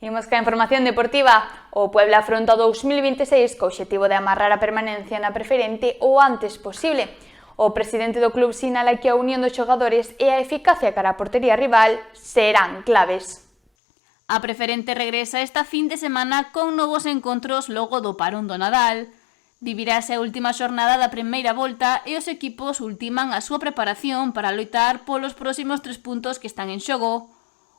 Imos ca información deportiva. O Puebla afronta o 2026 co obxectivo de amarrar a permanencia na preferente o antes posible. O presidente do club sinala que a unión dos xogadores e a eficacia cara a portería rival serán claves. A preferente regresa esta fin de semana con novos encontros logo do parón do Nadal. Vivirase a última xornada da primeira volta e os equipos ultiman a súa preparación para loitar polos próximos 3 puntos que están en xogo.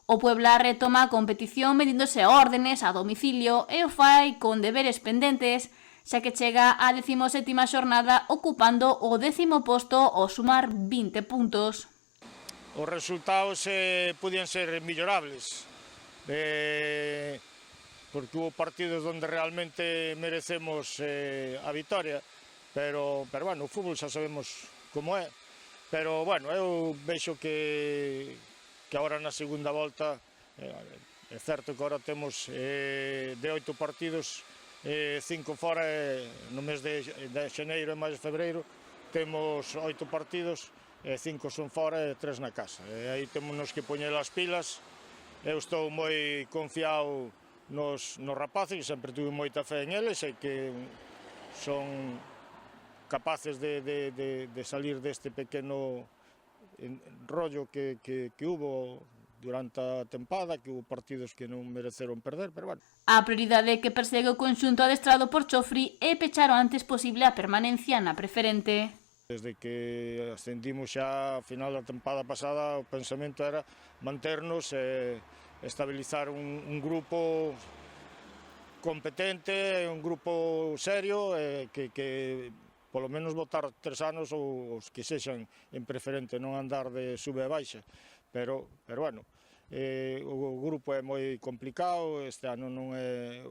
O Puebla retoma a competición medíndose a órdenes a domicilio e o fai con deberes pendentes, xa que chega á 17ª xornada ocupando o 10º posto ao sumar 20 puntos. Os resultados podían ser mellorables, porque hubo partidos onde realmente merecemos a vitoria, pero bueno, o fútbol xa sabemos como é, pero bueno, eu vexo que agora na segunda volta, é certo que agora temos de 8 partidos, 5 fora, no mes de xaneiro e máis febreiro temos 8 partidos, 5 son fora e 3 na casa, e aí temos que poñer as pilas. Eu estou moi confiado nos rapaces, sempre tuve moita fe en eles e que son capaces de salir deste pequeno rollo que hubo durante a tempada, que hubo partidos que non mereceron perder, pero bueno. A prioridade que persegue o conxunto adestrado por Chofri é pechar o antes posible a permanencia na preferente. Desde que ascendimos xa a final da tempada pasada, o pensamento era manternos e estabilizar un grupo competente, un grupo serio, que polo menos botar 3 anos ou os que sexan en preferente, non andar de sube e baixa, pero bueno, o grupo é moi complicado, este ano non é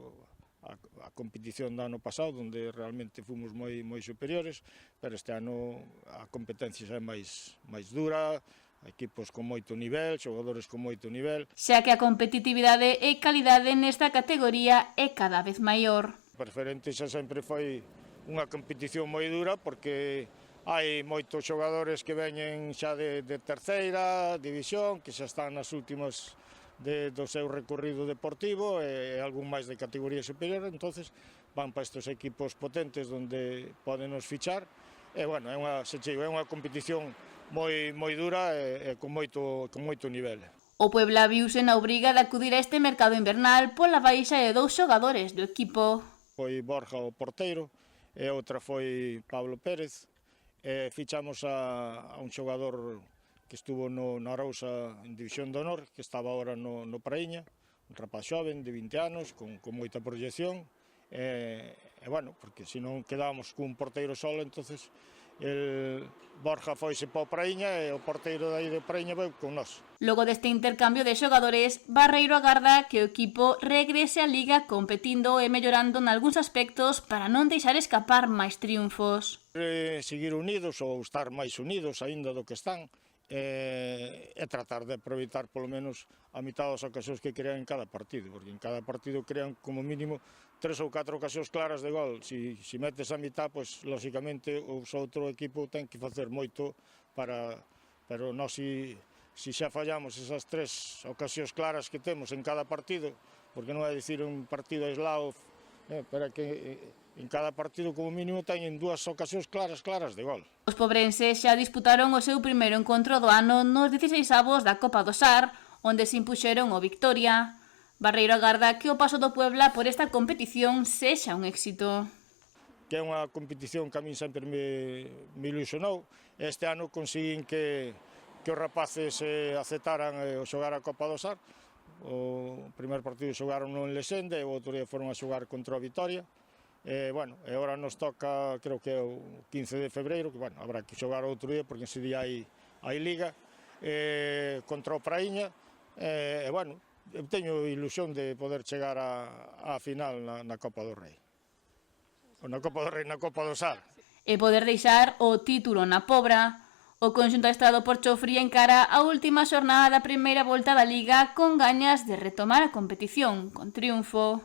a competición do ano pasado, onde realmente fomos moi superiores, pero este ano a competencia xa é máis dura, equipos con moito nivel, xogadores con moito nivel. Xa que a competitividade e calidade nesta categoría é cada vez maior. O preferente xa sempre foi unha competición moi dura porque hai moitos xogadores que veñen xa de terceira división, que xa están nas últimas do seu recorrido deportivo e algún máis de categoría superior, entonces van para estes equipos potentes onde podenos fichar e bueno, é unha competición moi dura e con moito nivel. O Puebla viuse na obriga de acudir a este mercado invernal pola baixa de 2 xogadores do equipo. Foi Borja o porteiro e outra foi Pablo Pérez. Fichamos a un xogador que estuvo no Arousa en División de Honor, que estaba agora no Praíña, un rapaz xoven de 20 anos, con moita proyección, e bueno, porque se non quedábamos cun porteiro solo, entonces Borja foise para o Praíña e o porteiro dai de Praíña veu con nós. Logo deste intercambio de xogadores, Barreiro agarda que o equipo regrese á Liga competindo e mellorando nalgúns aspectos para non deixar escapar máis triunfos. Seguir unidos ou estar máis unidos aínda do que están e tratar de aproveitar polo menos a mitad das ocasións que crean en cada partido, porque en cada partido crean como mínimo 3 ou 4 ocasións claras de gol. Si metes a mitad, pois lógicamente o outro equipo ten que facer moito pero nós si xa fallamos esas 3 ocasións claras que temos en cada partido, porque non é dicir un partido aislado, pero que en cada partido como mínimo teñen 2 ocasións claras de gol. Os pobrenses xa disputaron o seu primeiro encontro do ano nos 16avos da Copa do Sar, onde se impuxeron o Victoria. Barreiro agarda que o paso do Puebla por esta competición sexa un éxito. Que é unha competición que a min sempre me ilusionou. Este ano conseguín que os rapaces aceptaran o xogar a Copa do Sar. O primeiro partido xogaron en Lesende e o outro día foron a xogar contra o Vitoria. Bueno, e agora nos toca, creo que é o 15 de febreiro, que bueno, habrá que xogar outro día porque ese día hai Liga, contra o Praíña, e bueno, eu teño ilusión de poder chegar á final na Copa do Rei. Na Copa do Rei, na Copa do Sar. E poder deixar o título na Pobra. O conxunto adestrado por Chofri encara a última xornada da primeira volta da Liga con gañas de retomar a competición con triunfo.